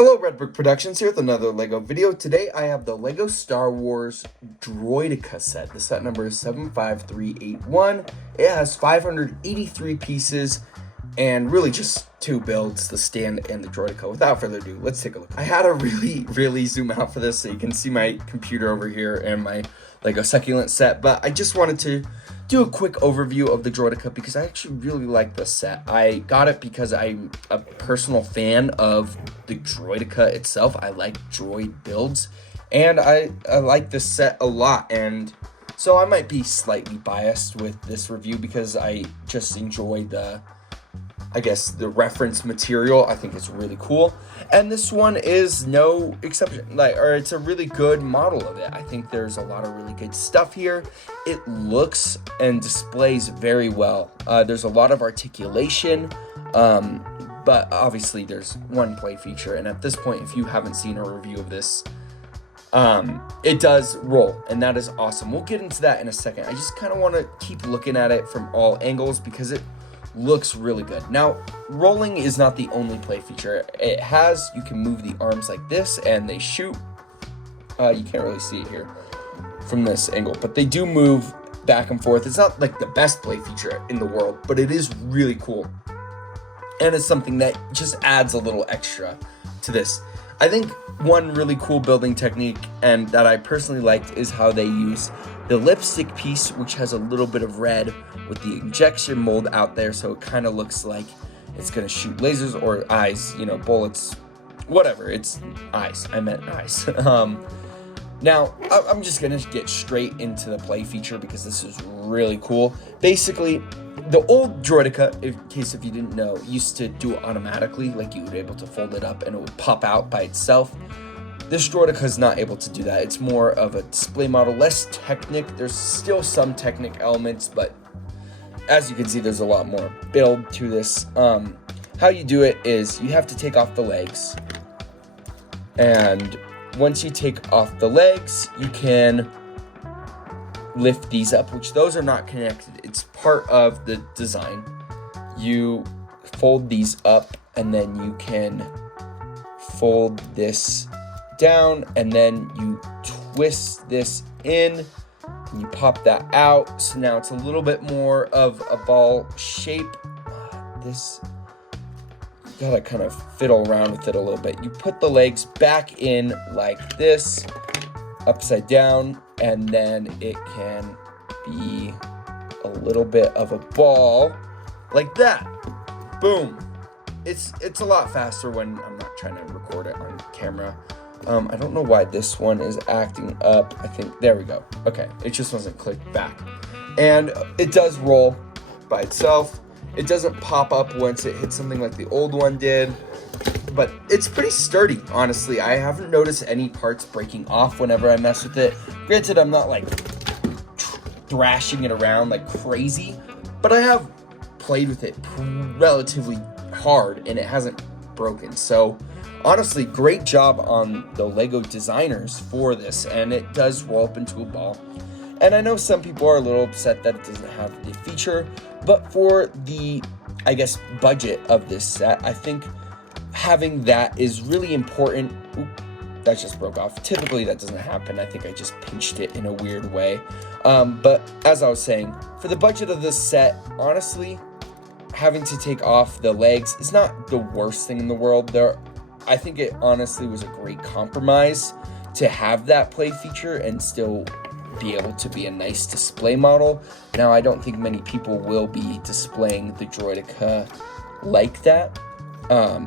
Hello, Redbrick Productions here with another LEGO video. Today I have the LEGO Star Wars Droideka set. The set number is 75381. It has 583 pieces and really just two builds, the stand and the Droideka. Without further ado, let's take a look. I had to really zoom out for this so you can see my computer over here and my LEGO succulent set, but I just wanted to do a quick overview of the Droideka because I actually really like this set. I got it because I'm a personal fan of the Droideka itself. I like droid builds, and I like this set a lot, and so I might be slightly biased with this review because I just enjoy the reference material. I think it's really cool, and this one is no exception. It's a really good model of it. I think there's a lot of really good stuff here. It looks and displays very well. There's a lot of articulation, but obviously there's one play feature, and at this point, if you haven't seen a review of this, it does roll, and that is awesome. We'll get into that in a second. I just kind of want to keep looking at it from all angles because it looks really good. Now, rolling is not the only play feature. You can move the arms like this and they shoot. You can't really see it here from this angle, but they do move back and forth. It's not like the best play feature in the world, but it is really cool. And it's something that just adds a little extra to this. I think one really cool building technique and that I personally liked is how they use the lipstick piece, which has a little bit of red with the injection mold out there, so it kind of looks like it's gonna shoot lasers or eyes, bullets, whatever. It's eyes. I meant eyes. Now, I'm just gonna get straight into the play feature because this is really cool. Basically, the old Droideka, in case if you didn't know, used to do it automatically, like you would be able to fold it up and it would pop out by itself. This Droideka is not able to do that. It's more of a display model, less technic. There's still some technic elements, but as you can see, there's a lot more build to this. How you do it is you have to take off the legs, and once you take off the legs, you can lift these up, which those are not connected. It's part of the design. You fold these up, and then you can fold this down, and then you twist this in and you pop that out, so now it's a little bit more of a ball shape. This, you gotta kind of fiddle around with it a little bit. You put the legs back in like this, upside down, and then it can be a little bit of a ball like that. Boom. It's a lot faster when I'm not trying to record it on camera. I don't know why this one is acting up. I think, there we go. Okay, it just wasn't clicked back. And it does roll by itself. It doesn't pop up once it hits something like the old one did, but it's pretty sturdy, honestly. I haven't noticed any parts breaking off whenever I mess with it. Granted, I'm not like thrashing it around like crazy, but I have played with it relatively hard and it hasn't broken. So honestly, great job on the LEGO designers for this, and it does roll up into a ball. And I know some people are a little upset that it doesn't have the feature, but for the, budget of this set, I think having that is really important. Oop, that just broke off. Typically that doesn't happen. I think I just pinched it in a weird way. But as I was saying, for the budget of this set, honestly, having to take off the legs is not the worst thing in the world. I think it honestly was a great compromise to have that play feature and still be able to be a nice display model. Now, I don't think many people will be displaying the Droideka like that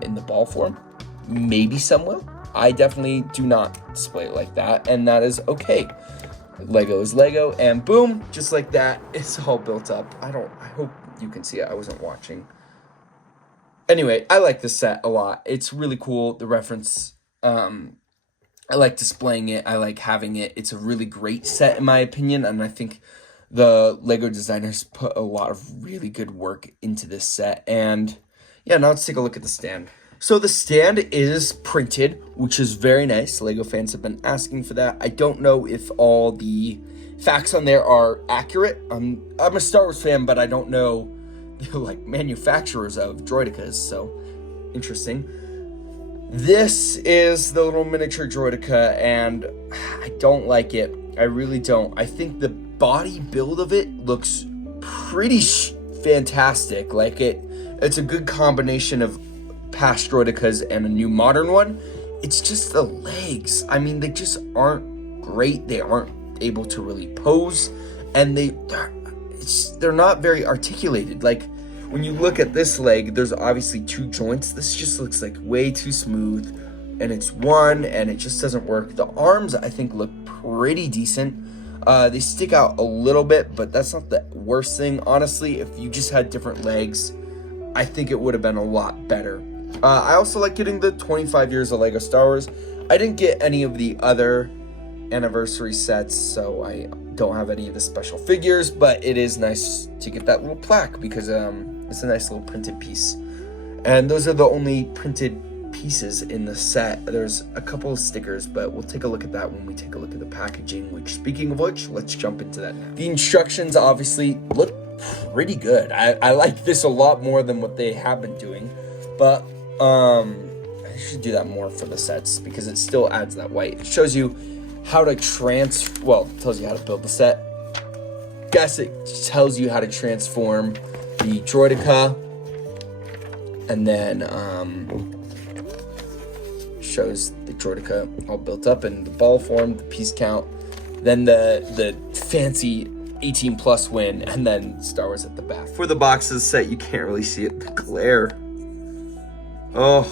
in the ball form. Maybe some will. I definitely do not display it like that, and that is okay. Lego is Lego, and boom, just like that, it's all built up. I hope you can see it. I wasn't watching. Anyway, I like this set a lot. It's really cool. The reference, I like displaying it. I like having it. It's a really great set in my opinion, and I think the LEGO designers put a lot of really good work into this set. And yeah, now let's take a look at the stand. So the stand is printed, which is very nice. LEGO fans have been asking for that. I don't know if all the facts on there are accurate. I'm a Star Wars fan, but I don't know like manufacturers of Droidekas, so interesting. This is the little miniature Droideka, and I don't like it. I really don't. I think the body build of it looks pretty fantastic. Like it's a good combination of past Droidekas and a new modern one. It's just the legs. I mean, they just aren't great. They aren't able to really pose, and they're not very articulated. Like, when you look at this leg, there's obviously 2 joints. This just looks like way too smooth, and it's one, and it just doesn't work. The arms, I think, look pretty decent. They stick out a little bit, but that's not the worst thing. Honestly, if you just had different legs, I think it would have been a lot better. I also like getting the 25 years of Lego Star Wars. I didn't get any of the other anniversary sets, so I don't have any of the special figures, but it is nice to get that little plaque because it's a nice little printed piece. And those are the only printed pieces in the set. There's a couple of stickers, but we'll take a look at that when we take a look at the packaging, which, speaking of which, let's jump into that now. The instructions obviously look pretty good. I like this a lot more than what they have been doing, but I should do that more for the sets because it still adds that white. It shows you how to it tells you how to build the set. Guess it tells you how to transform the Droideka, and then shows the Droideka all built up in the ball form, the piece count, then the fancy 18+ win, and then Star Wars at the back. For the boxes set, you can't really see it. The glare. Oh,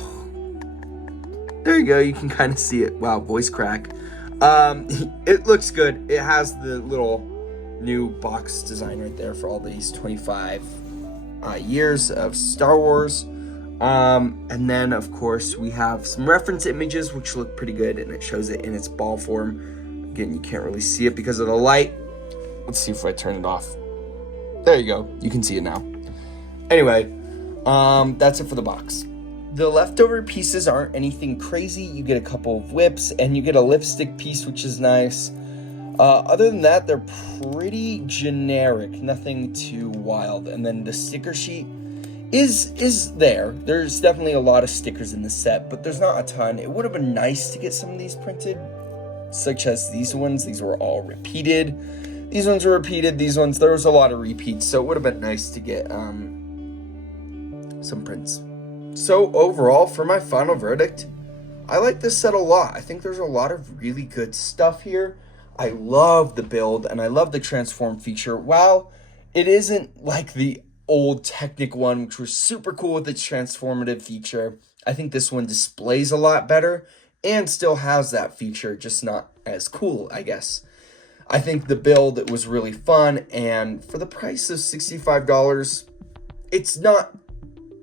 there you go. You can kind of see it. Wow, voice crack. It looks good. It has the little new box design right there for all these 25 years of Star Wars. And then, of course, we have some reference images, which look pretty good, and it shows it in its ball form. Again, you can't really see it because of the light. Let's see if I turn it off. There you go. You can see it now. Anyway, that's it for the box. The leftover pieces aren't anything crazy. You get a couple of whips, and you get a lipstick piece, which is nice. Other than that, they're pretty generic. Nothing too wild. And then the sticker sheet is there. There's definitely a lot of stickers in the set, but there's not a ton. It would have been nice to get some of these printed, such as these ones. These were all repeated. These ones were repeated. These ones, there was a lot of repeats, so it would have been nice to get some prints. So overall, for my final verdict, I like this set a lot. I think there's a lot of really good stuff here. I love the build, and I love the transform feature. While it isn't like the old Technic one, which was super cool with its transformative feature, I think this one displays a lot better and still has that feature, just not as cool, I guess. I think the build was really fun, and for the price of $65, it's not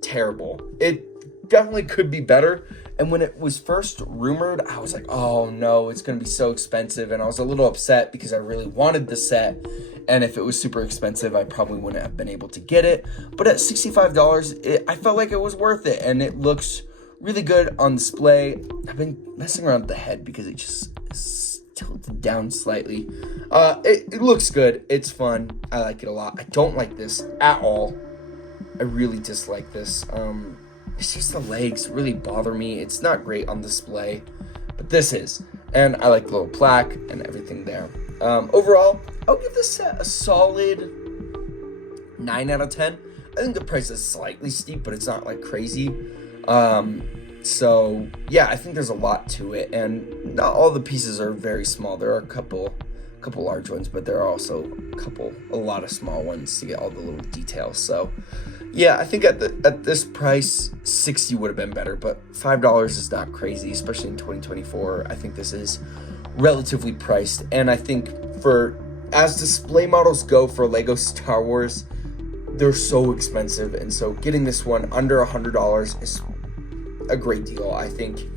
terrible. It definitely could be better. And when it was first rumored, I was like, oh no, it's going to be so expensive. And I was a little upset because I really wanted the set. And if it was super expensive, I probably wouldn't have been able to get it. But at $65, I felt like it was worth it. And it looks really good on display. I've been messing around with the head because it just is tilted down slightly. It looks good. It's fun. I like it a lot. I don't like this at all. I really dislike this. It's just the legs really bother me. It's not great on display, but this is. And I like the little plaque and everything there. Overall, I'll give this set a solid 9 out of 10. I think the price is slightly steep, but it's not like crazy. So yeah, I think there's a lot to it, and not all the pieces are very small. There are a couple large ones, but there are also a lot of small ones to get all the little details. So yeah, I think at this price, 60 would have been better, but $5 is not crazy, especially in 2024. I think this is relatively priced, and I think as display models go for Lego Star Wars, they're so expensive, and so getting this one under $100 is a great deal, I think.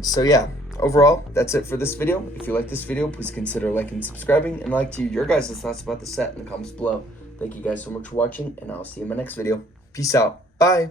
So yeah, overall, that's it for this video. If you like this video, please consider liking and subscribing, and like to your guys' thoughts about the set in the comments below. Thank you guys so much for watching, and I'll see you in my next video. Peace out. Bye.